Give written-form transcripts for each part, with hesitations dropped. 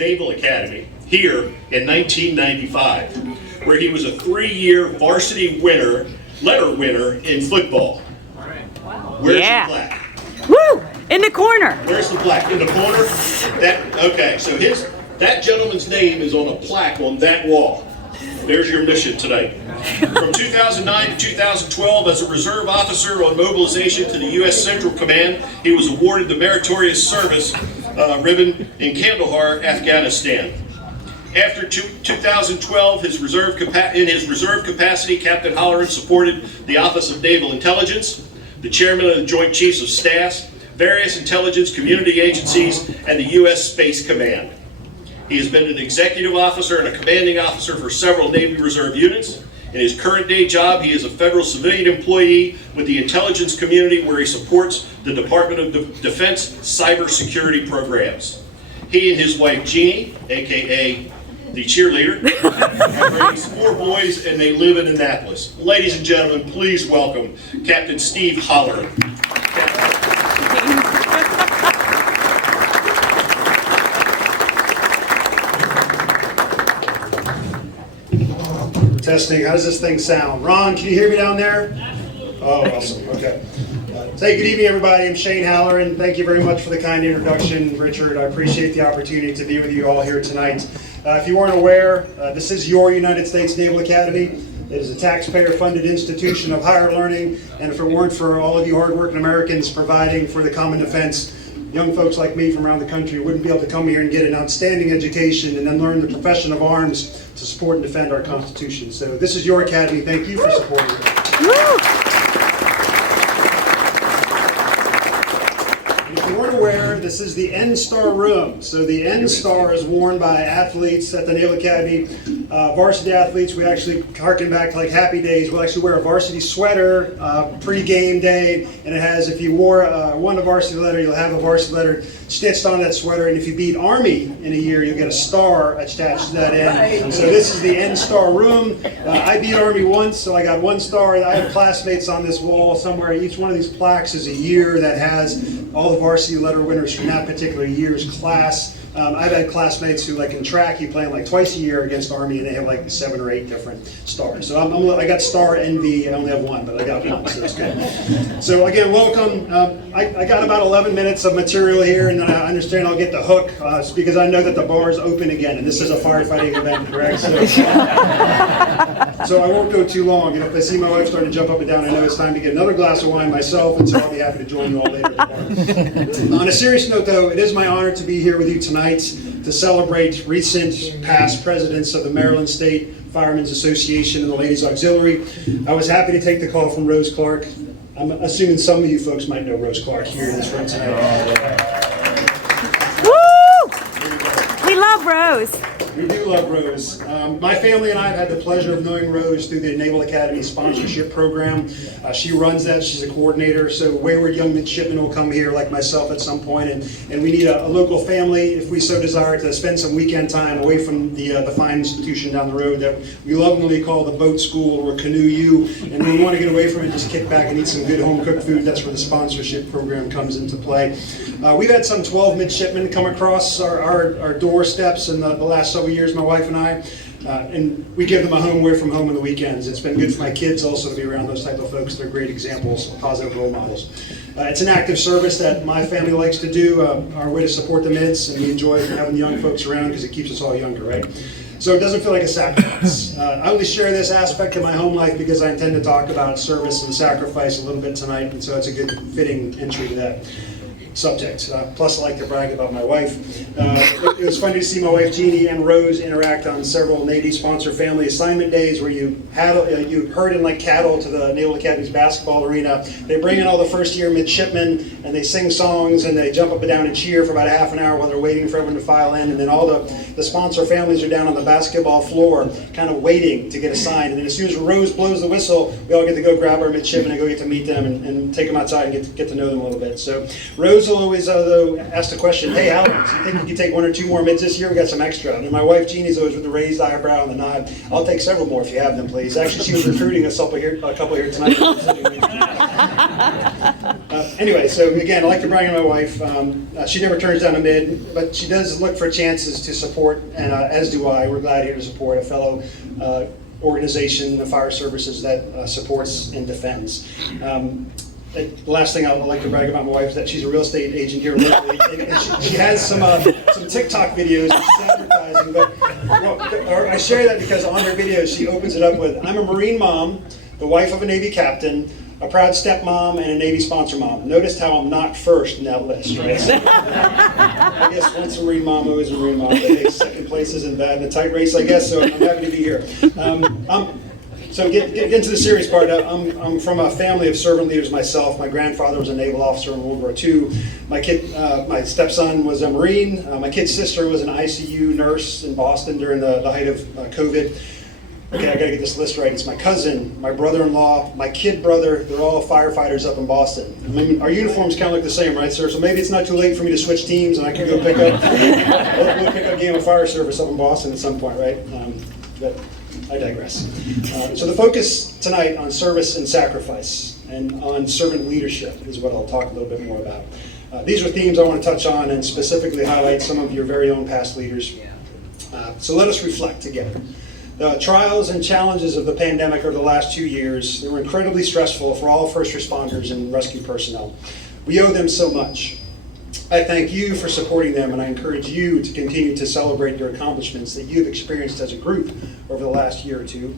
Naval Academy here in 1995, where he was a 3-year varsity letter winner in football. Where's the plaque? Woo! In the corner. Where's the plaque? In the corner? Okay, so that gentleman's name is on a plaque on that wall. There's your mission tonight. From 2009 to 2012, as a reserve officer on mobilization to the U.S. Central Command, he was awarded the Meritorious Service ribbon in Kandahar, Afghanistan. After 2012, in his reserve capacity, Captain Halloran supported the Office of Naval Intelligence, the Chairman of the Joint Chiefs of Staff, various intelligence community agencies, and the U.S. Space Command. He has been an executive officer and a commanding officer for several Navy Reserve units. In his current day job, he is a federal civilian employee with the intelligence community where he supports the Department of Defense cybersecurity programs. He and his wife Jeanie, aka the cheerleader, have raised 4 boys and they live in Annapolis. Ladies and gentlemen, please welcome Captain Steve Halloran. Testing. How does this thing sound? Ron, can you hear me down there? Oh, awesome. Okay. Hey, good evening, everybody. I'm Shane Halloran. Thank you very much for the kind introduction, Richard. I appreciate the opportunity to be with you all here tonight. If you weren't aware, this is your United States Naval Academy. It is a taxpayer-funded institution of higher learning, and if it weren't for all of you hardworking Americans providing for the common defense, young folks like me from around the country wouldn't be able to come here and get an outstanding education and then learn the profession of arms to support and defend our Constitution. So this is your academy. Thank you for supporting it. And if you weren't aware, this is the N-Star room. So the N-Star is worn by athletes at the Naval Academy. Varsity athletes, we actually harken back to like Happy Days. We'll actually wear a varsity sweater pre-game day, and it has, if you won a varsity letter, you'll have a varsity letter stitched on that sweater, and if you beat Army in a year, you'll get a star attached to that end. So this is the N-Star room. I beat Army once, so I got 1 star. I have classmates on this wall somewhere. Each one of these plaques is a year that has all the varsity letter winners from that particular year's class. I've had classmates who, like in track, you play like twice a year against Army, and they have like 7 or 8 different stars. So I got star envy. I only have 1, but I got 1, so that's good. So again, welcome. I got about 11 minutes of material here, and then I understand I'll get the hook because I know that the bar is open again, and this is a firefighting event, correct? So I won't go too long. And if I see my wife starting to jump up and down, I know it's time to get another glass of wine myself, and so I'll be happy to join you all later at the bar. On a serious note, though, it is my honor to be here with you tonight to celebrate recent past presidents of the Maryland State Firemen's Association and the Ladies Auxiliary. I was happy to take the call from Rose Clark. I'm assuming some of you folks might know Rose Clark here in this room tonight. Woo! We love Rose. We do love Rose. My family and I have had the pleasure of knowing Rose through the Naval Academy sponsorship program. She runs that. She's a coordinator. So wayward young midshipmen will come here like myself at some point, and we need a local family, if we so desire, to spend some weekend time away from the fine institution down the road that we lovingly call the boat school or Canoe U. And we want to get away from it, just kick back and eat some good home cooked food. That's where the sponsorship program comes into play. We've had some 12 midshipmen come across our doorsteps in the last several years, my wife and I, and we give them a home away from home on the weekends. It's been good for my kids also to be around those type of folks. They're great examples, positive role models. It's an active service that my family likes to do, our way to support the mids, and we enjoy having the young folks around because it keeps us all younger, right? So it doesn't feel like a sacrifice. I only share this aspect of my home life because I intend to talk about service and sacrifice a little bit tonight, and so it's a good fitting entry to that subject. Plus, I like to brag about my wife. It was funny to see my wife Jeanie and Rose interact on several Navy-sponsored family assignment days where you herd in like cattle to the Naval Academy's basketball arena. They bring in all the first-year midshipmen, and they sing songs, and they jump up and down and cheer for about a half an hour while they're waiting for everyone to file in, and then all the sponsor families are down on the basketball floor kind of waiting to get assigned. And then as soon as Rose blows the whistle, we all get to go grab our midshipmen and go get to meet them and take them outside and get to know them a little bit. So Rose will always though ask the question, "Hey, Alex, you think you can take 1 or 2 more mids this year? We got some extra." And my wife Jeanie's always with the raised eyebrow and the nod. "I'll take several more if you have them, please." Actually, she was recruiting a couple here tonight. Anyway, so again, I'd like to bring in my wife. She never turns down a mid, but she does look for chances to support, and as do I. We're glad here to support a fellow organization, the fire services, that supports and defends. The last thing I'd like to brag about my wife is that she's a real estate agent here locally. And she has some TikTok videos that she's advertising, but I share that because on her videos she opens it up with, "I'm a Marine mom, the wife of a Navy captain, a proud stepmom, and a Navy sponsor mom." Noticed how I'm not first in that list, right? So, I guess once a Marine mom, always a Marine mom. But hey, second place isn't bad in a tight race, I guess, so I'm happy to be here. So get into the serious part. I'm from a family of servant leaders myself. My grandfather was a naval officer in World War II. My stepson was a Marine. My kid's sister was an ICU nurse in Boston during the height of COVID. Okay, I gotta get this list right. It's my cousin, my brother-in-law, my kid brother. They're all firefighters up in Boston. I mean, our uniforms kind of look the same, right, sir? So maybe it's not too late for me to switch teams and I can go pick up we'll pick up Game of Fire Service up in Boston at some point, right? But I digress. So the focus tonight on service and sacrifice and on servant leadership is what I'll talk a little bit more about. These are themes I want to touch on and specifically highlight some of your very own past leaders. So let us reflect together. The trials and challenges of the pandemic over the last 2 years, they were incredibly stressful for all first responders and rescue personnel. We owe them so much. I thank you for supporting them, and I encourage you to continue to celebrate your accomplishments that you've experienced as a group over the last year or two.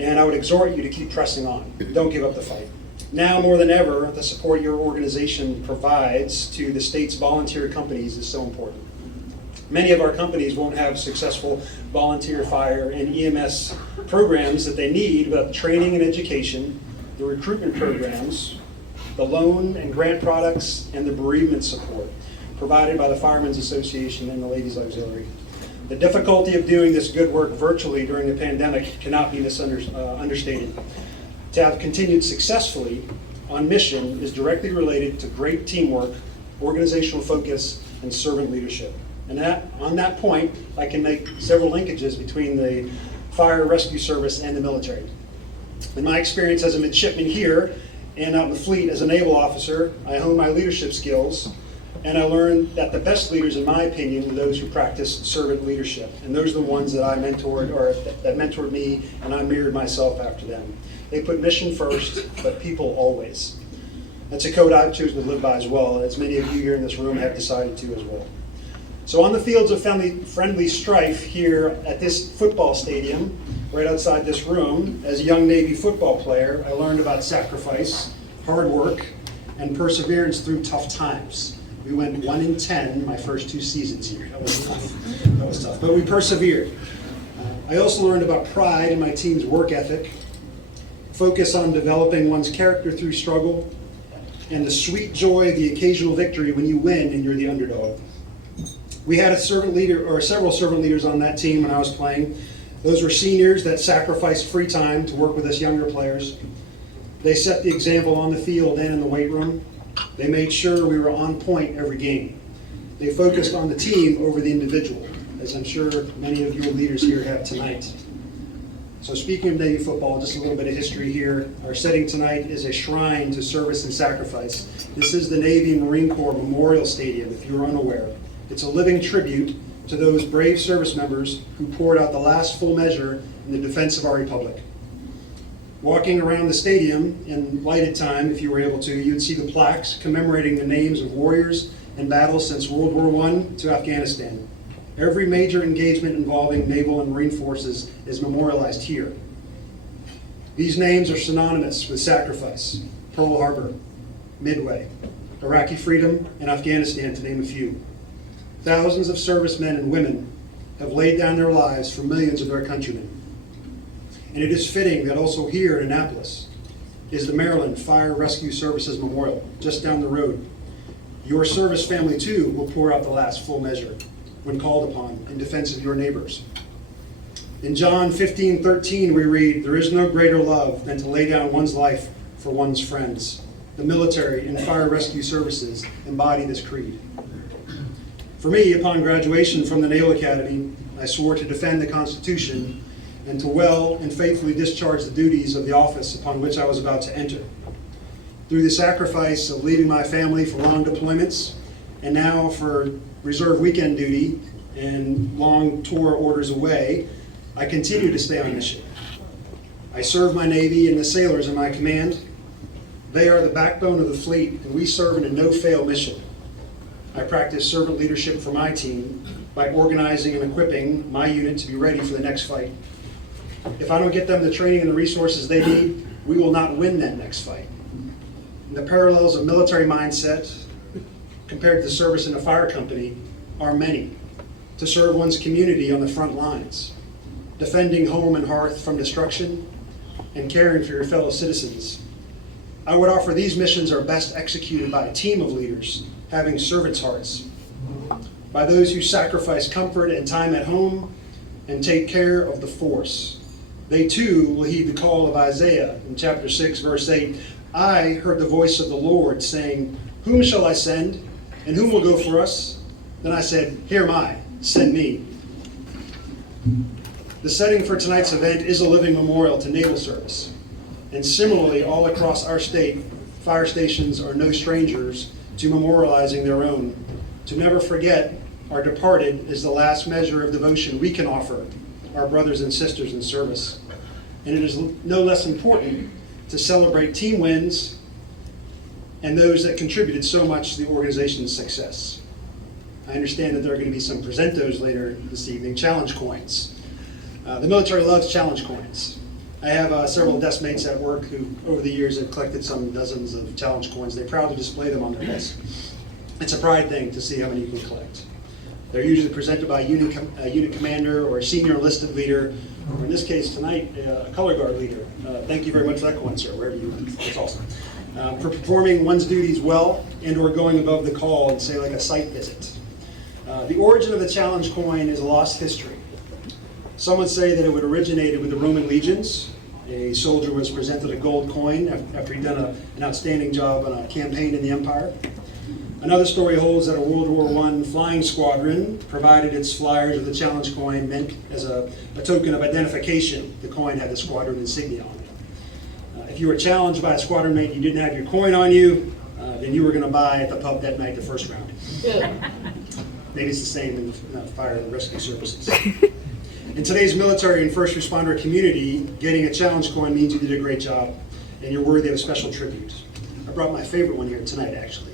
And I would exhort you to keep pressing on. Don't give up the fight. Now more than ever, the support your organization provides to the state's volunteer companies is so important. Many of our companies won't have successful volunteer fire and EMS programs that they need without the training and education, the recruitment programs, the loan and grant products, and the bereavement support provided by the Firemen's Association and the Ladies Auxiliary. The difficulty of doing this good work virtually during the pandemic cannot be understated. To have continued successfully on mission is directly related to great teamwork, organizational focus, and servant leadership. And on that point, I can make several linkages between the fire rescue service and the military. In my experience as a midshipman here and out in the fleet as a naval officer, I honed my leadership skills, and I learned that the best leaders, in my opinion, are those who practice servant leadership. And those are the ones that I mentored, or that mentored me, and I mirrored myself after them. They put mission first, but people always. That's a code I've chosen to live by as well, as many of you here in this room have decided to as well. So on the fields of friendly strife here at this football stadium, right outside this room, as a young Navy football player, I learned about sacrifice, hard work, and perseverance through tough times. We went 1-10 my first 2 seasons here. That was tough. But we persevered. I also learned about pride in my team's work ethic, focus on developing one's character through struggle, and the sweet joy of the occasional victory when you win and you're the underdog. We had a servant leader, or several servant leaders on that team when I was playing. Those were seniors that sacrificed free time to work with us younger players. They set the example on the field and in the weight room. They made sure we were on point every game. They focused on the team over the individual, as I'm sure many of your leaders here have tonight. So speaking of Navy football, just a little bit of history here. Our setting tonight is a shrine to service and sacrifice. This is the Navy and Marine Corps Memorial Stadium, if you're unaware. It's a living tribute to those brave service members who poured out the last full measure in the defense of our republic. Walking around the stadium in lighted time, if you were able to, you'd see the plaques commemorating the names of warriors and battles since World War I to Afghanistan. Every major engagement involving naval and marine forces is memorialized here. These names are synonymous with sacrifice: Pearl Harbor, Midway, Iraqi freedom, and Afghanistan, to name a few. Thousands of servicemen and women have laid down their lives for millions of their countrymen. And it is fitting that also here in Annapolis is the Maryland Fire Rescue Services Memorial, just down the road. Your service family, too, will pour out the last full measure when called upon in defense of your neighbors. In John 15:13, we read, "There is no greater love than to lay down one's life for one's friends." The military and fire rescue services embody this creed. For me, upon graduation from the Naval Academy, I swore to defend the Constitution and to well and faithfully discharge the duties of the office upon which I was about to enter. Through the sacrifice of leaving my family for long deployments, and now for reserve weekend duty and long tour orders away, I continue to stay on mission. I serve my Navy and the sailors in my command. They are the backbone of the fleet, and we serve in a no-fail mission. I practice servant leadership for my team by organizing and equipping my unit to be ready for the next fight. If I don't get them the training and the resources they need, we will not win that next fight. And the parallels of military mindset compared to the service in a fire company are many. To serve one's community on the front lines, defending home and hearth from destruction, and caring for your fellow citizens. I would offer these missions are best executed by a team of leaders having servants' hearts, by those who sacrifice comfort and time at home and take care of the force. They too will heed the call of Isaiah in chapter 6, verse 8. I heard the voice of the Lord saying, whom shall I send, and whom will go for us? Then I said, here am I, send me. The setting for tonight's event is a living memorial to naval service. And similarly, all across our state, fire stations are no strangers to memorializing their own. To never forget our departed is the last measure of devotion we can offer our brothers and sisters in service. And it is no less important to celebrate team wins and those that contributed so much to the organization's success. I understand that there are going to be some presentos later this evening, challenge coins. The military loves challenge coins. I have several desk mates at work who, over the years, have collected some dozens of challenge coins. They proudly display them on their desk. It's a pride thing to see how many you can collect. They're usually presented by a unit commander or a senior enlisted leader, or in this case tonight, a color guard leader. Thank you very much for that coin, sir, wherever you went. That's awesome. For performing one's duties well and or going above the call and say like a site visit. The origin of the challenge coin is a lost history. Some would say that it would originated with the Roman legions. A soldier was presented a gold coin after he'd done an outstanding job on a campaign in the empire. Another story holds that a World War I flying squadron provided its flyers with the challenge coin meant as a token of identification. The coin had the squadron insignia on it. If you were challenged by a squadron mate and you didn't have your coin on you, then you were going to buy at the pub that night the first round. Maybe it's the same in the fire and rescue services. In today's military and first responder community, getting a challenge coin means you did a great job and you're worthy of a special tribute. I brought my favorite one here tonight, actually.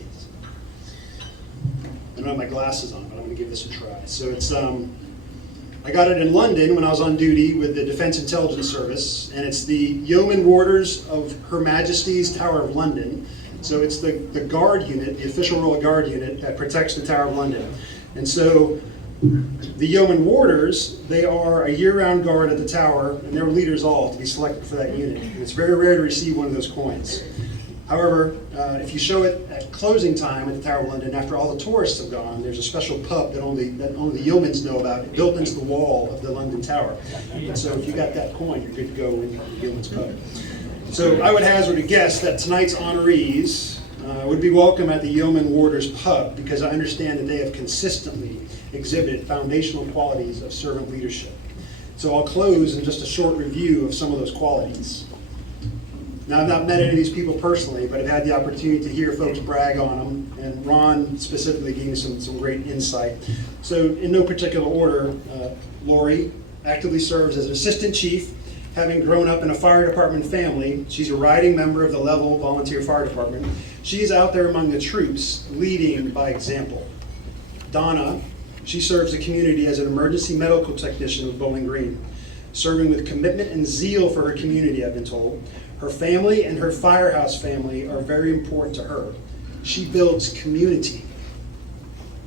I don't have my glasses on, but I'm going to give this a try. So it's, I got it in London when I was on duty with the Defense Intelligence Service, and it's the Yeoman Warders of Her Majesty's Tower of London. So it's the guard unit, the official Royal Guard unit that protects the Tower of London. And so the Yeoman Warders, they are a year-round guard at the tower, and they're leaders all to be selected for that unit. And it's very rare to receive one of those coins. However, if you show it at closing time at the Tower of London, after all the tourists have gone, there's a special pub that only the Yeomans know about, built into the wall of the London Tower. And so if you got that coin, you're good to go in the Yeoman's pub. So I would hazard a guess that tonight's honorees would be welcome at the Yeoman Warders pub, because I understand that they have consistently exhibited foundational qualities of servant leadership. So I'll close in just a short review of some of those qualities. Now, I've not met any of these people personally, but I've had the opportunity to hear folks brag on them, and Ron specifically gave me some great insight. So in no particular order, Lori actively serves as an assistant chief, having grown up in a fire department family. She's a riding member of the Level Volunteer Fire Department. She's out there among the troops, leading by example. Donna, she serves the community as an emergency medical technician with Bowling Green, serving with commitment and zeal for her community, I've been told. Her family and her firehouse family are very important to her. She builds community.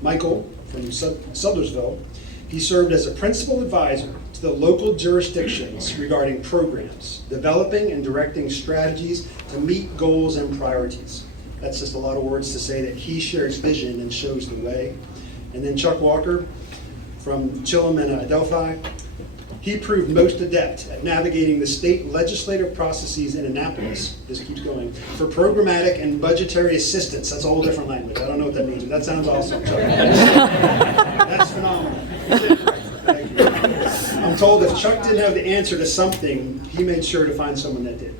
Michael from Sudlersville, he served as a principal advisor to the local jurisdictions regarding programs, developing and directing strategies to meet goals and priorities. That's just a lot of words to say that he shares vision and shows the way. And then Chuck Walker from Chillum and Adelphi, he proved most adept at navigating the state legislative processes in Annapolis, this keeps going, for programmatic and budgetary assistance. That's a whole different language. I don't know what that means, but that sounds awesome. That's phenomenal. Thank you. I'm told if Chuck didn't have the answer to something, he made sure to find someone that did.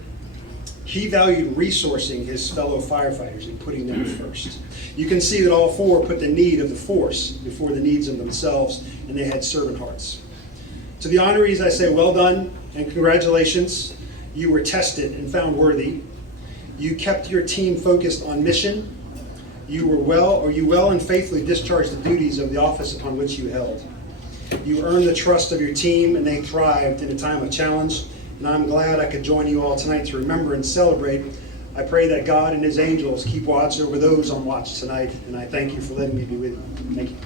He valued resourcing his fellow firefighters and putting them first. You can see that all four put the need of the force before the needs of themselves, and they had servant hearts. To the honorees, I say well done and congratulations. You were tested and found worthy. You kept your team focused on mission. You well and faithfully discharged the duties of the office upon which you held. You earned the trust of your team, and they thrived in a time of challenge. And I'm glad I could join you all tonight to remember and celebrate. I pray that God and his angels keep watch over those on watch tonight, and I thank you for letting me be with you. Thank you.